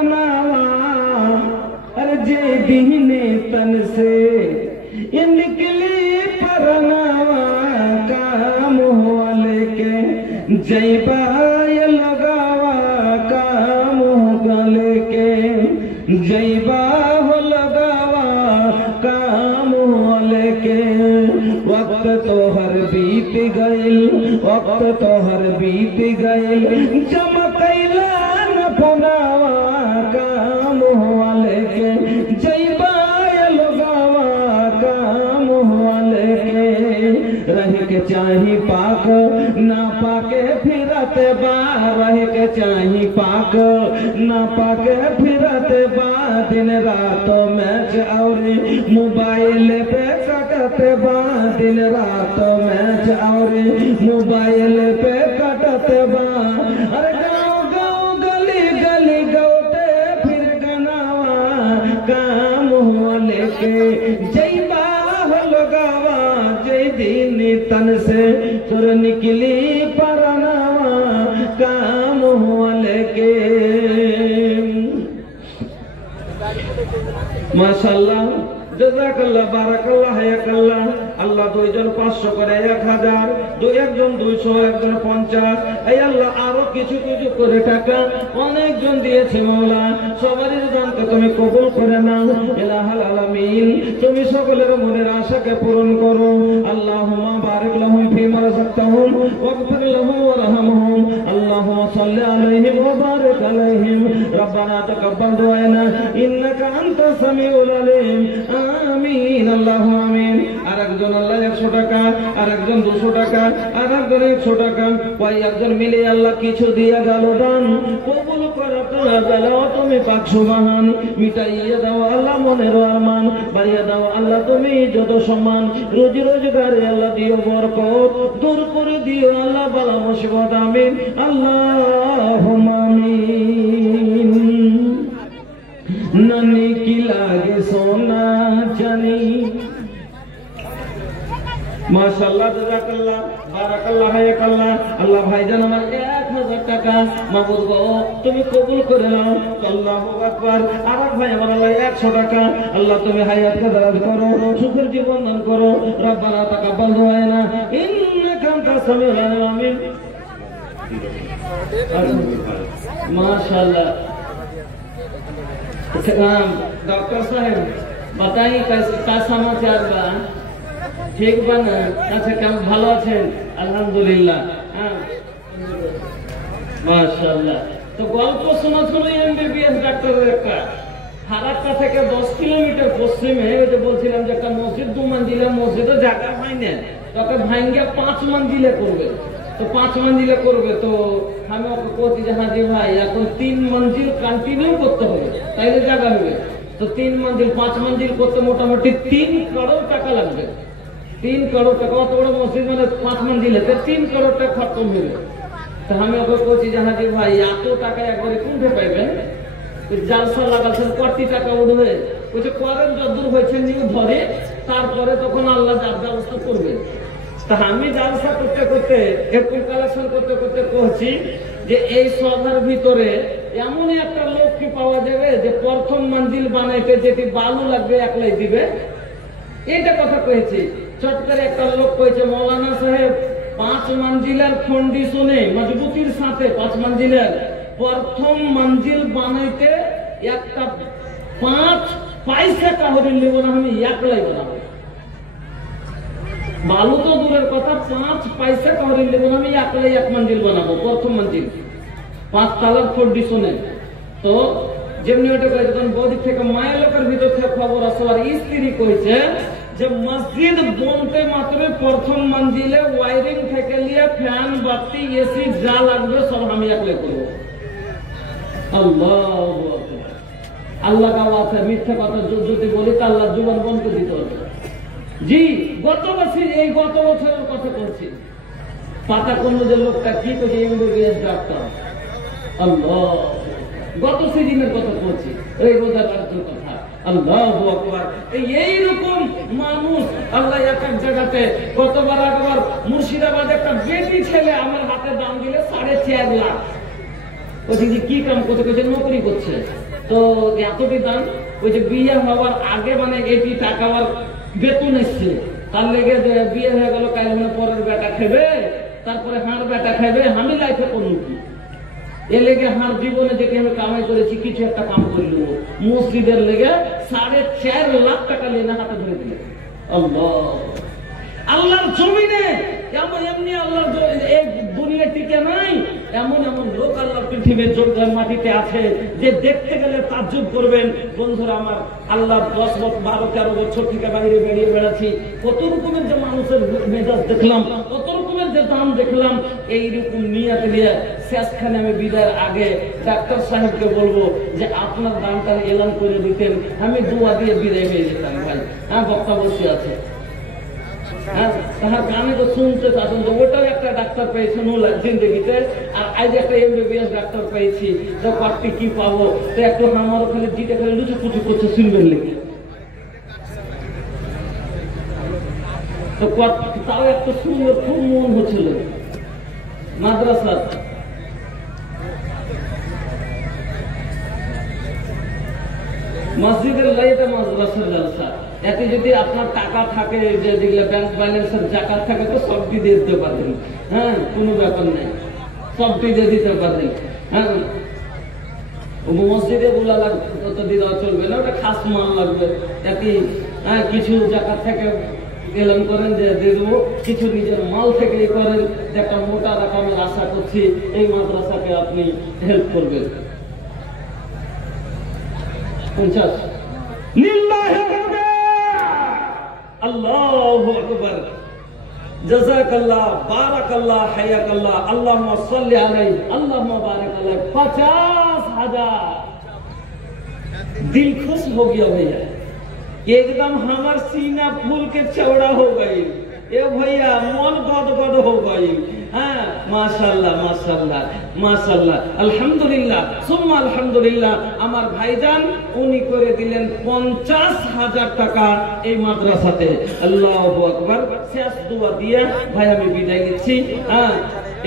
परनावा अरे जे दीने तन से ये निकली परनावा काम हुआ लेके जैबा ये लगावा काम होगा लेके जैबा हो लगावा काम हुआ लेके वक्त तो हर बीत गइल वक्त तो हर बीत गइल चमकैला न पुनावा काम हुआ लेके जैबा ये लगावा काम हुआ लेके रह के चाही पाक ना पाके फिरत बा रह के चाही पाक ना पाके फिरत बा दिन रात मैच और मोबाइल पे कटत बा दिन रात मैच और मोबाइल पे कटत बा अरे गाँव गाँव गली गली गौते फिर गनावा काम हुआ लेके जैबा लगावा जय दिन तन से तुर निकली परनावा काम हुआ लेके माशाल्लाह জাযাকাল্লাহ বারাকাল্লাহ হায়াকাল্লাহ আল্লাহ দুইজন 500 করে 1000 দুই একজন 200 একজন 50 এই আল্লাহ আরো কিছু কিছু করে টাকা অনেকজন দিয়েছে মাওলা সবারই দানকে তুমি কবুল করে নাও ইলাহাল আলামিন তুমি সকলের মনের আশাকে পূরণ করো আল্লাহুম্মা বারিক লাহুম ফিমা রাযাকতাহুম ওয়াগফির লাহুম ওয়ারহামহুম আল্লাহুম্মা সাল্লি আলাইহিম ওয়া বারিক আলাইহিম রব্বানা তাকাব্বাল দুআনা ইন্নাকা আনতাস সামিউল আলিম আমিন আল্লাহু আমিন আরেকজন আল্লাহ 100 টাকা আরেকজন 200 টাকা আরেকজন 100 টাকা ওই একজন মিলে আল্লাহ কিছু দিয়া গেল দান কবুল করো তোরা তুমি পাক সুবহান মিটাইয়া দাও আল্লাহ মনের আরমান বাড়িয়ে দাও আল্লাহ তুমি যত সম্মান রোজি রোজগারে আল্লাহ দিও বরকত দূর করে দিও আল্লাহ বালা মুসিবত আমিন আল্লাহুম্মা আমিন ननी की लागे सोना जानी माशाल्लाह জাযাকাল্লাহ বারাকাল্লাহ হায়াকাল্লাহ আল্লাহ ভাইজান আমার 1000 টাকা মাবুদ গো তুমি কবুল করে নাও আল্লাহু আকবার আর ভাই আমার আল্লাহ 100 টাকা আল্লাহ তুমি হায়াতকে দারাজ করো সুখের জীবন দান করো রব্বানা তাকাব্বাল দুআনা ইন্নাকা আনতাস সামিউল আলিম माशाल्लाह डॉक्टर साहब बताइए का समाचार बा ठीक बा ना अच्छा काम ভালো আছেন আলহামদুলিল্লাহ মাশাআল্লাহ তো গল্প শোনা শুনে এমবিবিএস ডাক্তারের একটা হারাক্কা থেকে 10 কিলোমিটার পশ্চিমে যে বলছিলাম যে একটা মসজিদ 2 মঞ্জিলা মসজিদে জায়গা হয় না তোকে ভাঙ্গা 5 মঞ্জিলা করবে तो 5 मंजिले করবে তো আমি ওকে বলছি যে হ্যাঁ জি ভাই এখন 3 মঞ্জিল কন্টিনিউ করতে হবে তাইলে জায়গা হবে তো 3 মঞ্জিল 5 মঞ্জিল করতে মোটামুটি 3 করোড় টাকা লাগবে 3 করোড় টাকা অত বড় মসজিদ মানে 5 মঞ্জিলে তো 3 করোড় টাকা খরচ হবে তো আমি ওকে বলছি যে হ্যাঁ জি ভাই এত টাকা একবারে কোনটা পাইবেন জালসা লাগাছেন কোটি টাকা উঠবে বলছে করেন যতদূর হয়েছে নিউ ধরে তারপরে তখন আল্লাহ যার ব্যবস্থা করবে আমি জালসা করতে করতে একটু কালেকশন করতে করতে কইছি যে এই সভার ভিতরে এমনই একটা লোককে পাওয়া যাবে যে প্রথম মঞ্জিল বানাইতে যেটি বালু লাগবে একলাই দিবে এটা কথা কইছি চট করে একটা লোক কইছে মৌলানা সাহেব 5 মঞ্জিলের ফাউন্ডেশনে মজবুতির সাথে 5 মঞ্জিলের প্রথম মঞ্জিল বানাইতে একটা 5 পয়সা কাহরি নেব না আমি একলাই বানাবো बालू तो दूर कथा 5 पैसा कहरी लेबो ना আমি একলাই এক মঞ্জিল বানাবো প্রথম মঞ্জিল 5 তলার ফাউন্ডেশনে তো যেমনি ওটা কইছে তখন বৌদি থেকে মায়ের লোকের ভিতর থেকে খবর আসবার স্ত্রী কইছে যে মসজিদ বনতে মাত্র প্রথম মঞ্জিলে ওয়্যারিং থেকে নিয়ে ফ্যান বাতি এসি যা লাগবে সব আমি একলাই করব আল্লাহু আকবার আল্লাহ কা ওয়াসে মিথ্যা কথা যদি বলি তা আল্লাহ জীবন বন্ধ দিতে হবে জি গত বছর এই গত বছরের কথা বলছি পাতা কোন যে লোকটা কি কইছে এমবিবিএস ডাক্তার আল্লাহ গত সিজনের কথা বলছি এই রোজার রাতের কথা আল্লাহু আকবার এই রকম মানুষ আল্লাহ এক এক জায়গাতে কতবার একবার মুর্শিদাবাদে একটা বেটি ছেলে আমার হাতে দাম দিলে 4.5 লাখ ওই যে কি কাম করতে কইছে নকরি করছে তো এতটি দাম, ওই যে বিয়ে হওয়ার আগে মানে এটি টাকা আর বেতন এসছে, তার লেগে যে বিয়ে হয়ে গেল কাল মানে পরের বেটা খাবে, তারপরে হাঁড় বেটা খাবে, আমি লাইফে করুন কি এ লেগে হাঁড় জীবনে যেটি আমি কামাই করেছি কিছু একটা কাম করে নেবো, মসজিদের লেগে 4.5 লাখ টাকা লেনা হাতে ধরে দিলে। আল্লাহ আল্লাহর জমিনে এমনি আল্লাহর এই দুনিয়া টিকে নাই, এমন এমন লোক আল্লাহর পৃথিবীর জমির মাটিতে আছে যে দেখতে গেলে তাজ্জুব করবেন। বন্ধুরা আমার, আল্লাহ 10 বছর 12-13 বছর থেকে বাইরে বেরিয়ে বেড়াচ্ছি, কত রকমের যে মানুষের মেজাজ দেখলাম, কত রকমের যে দাম দেখলাম। এইরকম নিয়াত নিয়ে শেষখানে আমি বিদায়ের আগে ডাক্তার সাহেবকে বলবো যে আপনার দামটা এলান করে দিতেন, আমি দোয়া দিয়ে বিদায় হয়ে যেতাম। ভাই হ্যাঁ, বক্তা বসে আছে, তাহার কানে তো শুনতে চাচ্ছেন, ওটাও একটা ডাক্তার পেয়েছি জিন্দগিতে, আর আজ একটা MBBS ডাক্তার পেয়েছি, তো পার্টি কি পাবো, তো একটু আমার ওখানে জিতে খালি লুচুপুচু করছে শুনবেন লেগে, তো তাও একটা সুন্দর খুব মন হচ্ছিল। মাদ্রাসা মসজিদের লাইতে মাদ্রাসার জলসা, এতে যদি আপনার টাকা থাকে, যে যেগুলো ব্যাংক ব্যালেন্সের জাকাত থাকে, তো সবটি দিয়ে দিতে পারবেন। হ্যাঁ, কোনো ব্যাপার নেই, সবটি দিয়ে দিতে পারবেন। হ্যাঁ, মসজিদে গুলা লাগবে দেওয়া চলবে না, ওটা খাস মাল লাগবে। একই হ্যাঁ, কিছু জাকাত থেকে এলান করেন যে দিয়ে দেবো, কিছু নিজের মাল থেকে করেন, যে একটা মোটা রকমের আশা করছি এই মাদ্রাসাকে আপনি হেল্প করবেন। 50 আল্লাহু আকবার, জাযাকাল্লাহ, বারাকাল্লাহ, হায়াকাল্লাহ, আল্লাহুম্মা সাল্লি আলাইহি, আল্লাহুম্মা बारिक अलैहि। 50,000 दिल खुश हो गया भैया, एकदम हमार सीना फूल के चौड़ा हो गई। ए भैया मन गदगद हो गई। हाँ, माशाल्लाह माशाल्लाह माशाल्लाह, अल्हम्दुलिल्लाह सुम्मा अल्हम्दुलिल्लाह। আমার ভাইজান উনি করে দিলেন 50,000 টাকা এই মাদ্রাসাতে। আল্লাহু আকবার। শেষ দোয়া দিয়ে ভাই আমি বিদায় নিচ্ছি। হ্যাঁ,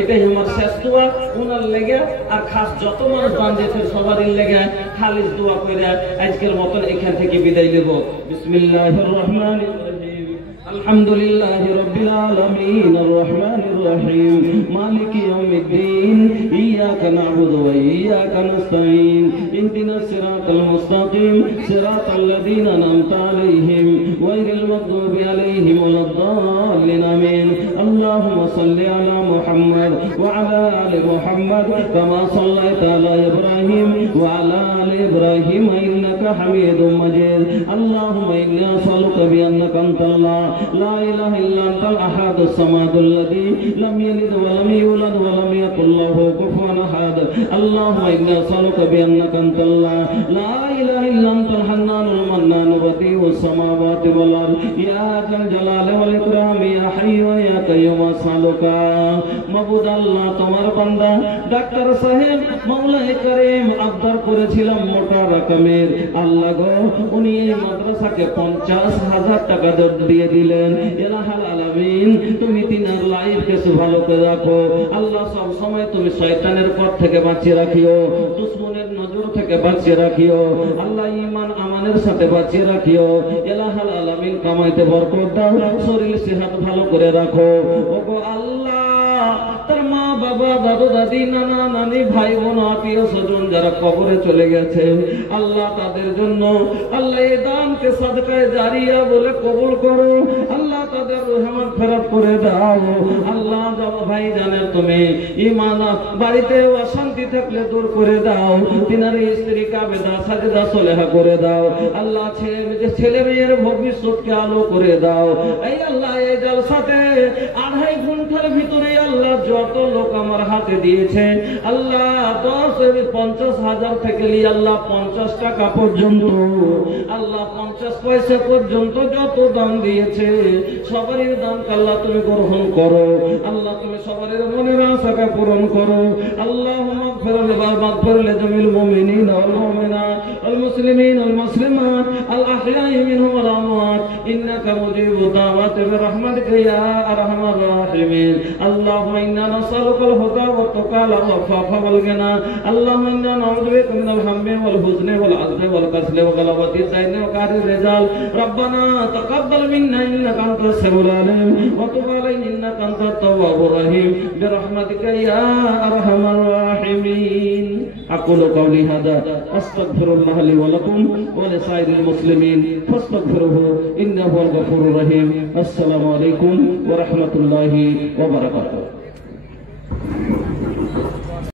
এটাই আমার শেষ দোয়া ওনার লেগে, আর খাস যত মানুষ দান দিয়েছে সবারই লেগে খালিস দোয়া করে আজকের মতন এখান থেকে বিদায় নেব। বিসমিল্লাহির রহমানির রহিম। আলহামদুলিল্লাহি রাব্বিল আলামিন আর রহমানির রহিম মালিকি ইয়াউমিদ্দিন ইয়্যাকা না'বুদু ওয়া ইয়্যাকা নাস্তাঈন ইহদিনাস সিরাতাল মুস্তাকিম সিরাতাল লাযীনা আন'আমতা আলাইহিম গায়রিল মাগদুবি আলাইহিম ওয়ালাদ-দাল্লিন আমিন। আল্লাহুম্মা সাল্লি আলা মুহাম্মাদ ওয়া আলা আলি মুহাম্মাদ কামা সাল্লাইতা আলা ইব্রাহিম ওয়া আলা আলি ইব্রাহিম ইন্নাকা হামিদুম মাজিদ। আল্লাহুম্মা ইন্নী আস'ালুকা বিআন্নাকা আনতাল্লাহ لا إله إلا أنت الأحد الصمد الذي لم يلد ولم يولد ولم يكن له كفوا أحد. اللهم إنا نسألك بأنك أنت الله لا إله إلا أنت الحنان المنان بديع السماوات والأرض يا ذا الجلال والإكرام يا حي يا قيوم أسألك মাবুদ আল্লাহ তোমার বান্দা ডাক্তার সাহেব মাওলায়ে কারীম আবদার করেছিলাম মোটা রকমের, আল্লাহ গো উনি এই মাদ্রাসাকে 50,000 টাকা দিয়ে দিলেন। ইলাহাল আলামিন, তুমি তিনার লাইফকে ভালো করে রাখো আল্লাহ, সব সময় তুমি শয়তানের পথ থেকে বাঁচিয়ে রাখিও, দুশমনের নজর থেকে বাঁচিয়ে রাখিও আল্লাহ, ঈমান আমানের সাথে বাঁচিয়ে রাখিও। ইলাহাল আলামিন, কামাইতে বরকত দাও, শরীর সেহত ভালো করে রাখো। ওগো আল্লাহ, তার মা বাবা দাদু দাদি নানা নানি ভাই বোন আত্মীয় স্বজন যারা কবরে চলে গেছে আল্লাহ, তাদের জন্য আল্লাহ এই দানকে সাদকায়ে জারিয়া বলে কবুল করো আল্লাহ, তাদের রহমত ফেরত করে দাও আল্লাহ। ভাই জানেন তুমি ঈমান, বাড়িতে অশান্তি থাকলে দূর করে দাও, তিনার স্ত্রী কাবেদা সাজদা সলেহা করে দাও আল্লাহ, ছেলে মেয়ের ভবিষ্যৎকে আলো করে দাও। এই আল্লাহ, এই জলসাতে 2.5 ঘন্টার ভিতরে আল্লাহ যত লোক আমার হাতে দিয়েছে আল্লাহ, 50,000 থেকে নিয়ে আল্লাহ 50 টাকা পর্যন্ত আল্লাহ 50 পয়সা পর্যন্ত যত দান দিয়েছে সবারই দানকে আল্লাহ তুমি গ্রহণ করো আল্লাহ, তুমি সবারই মনের আশাকে পূরণ করো আল্লাহ। واغفر لجميع المؤمنين والمؤمنات والمسلمين والمسلمات الأحياء منهم والأموات إنك مجيب الدعوات برحمتك يا أرحم الراحمين اللهم إنا نسألك الهدى والتقى والعفاف والغنى اللهم إنا نعوذ بك من الهم والحزن والعجز والكسل وغلبة الدين وقهر الرجال ربنا تقبل منا إنك أنت السميع العليم وتب علينا إنك أنت التواب الرحيم برحمتك يا أرحم الراحمين أقول قولي هذا أستغفر الله لي ولكم ولسائر المسلمين فاستغفروه إنه هو الغفور الرحيم السلام عليكم ورحمة الله وبركاته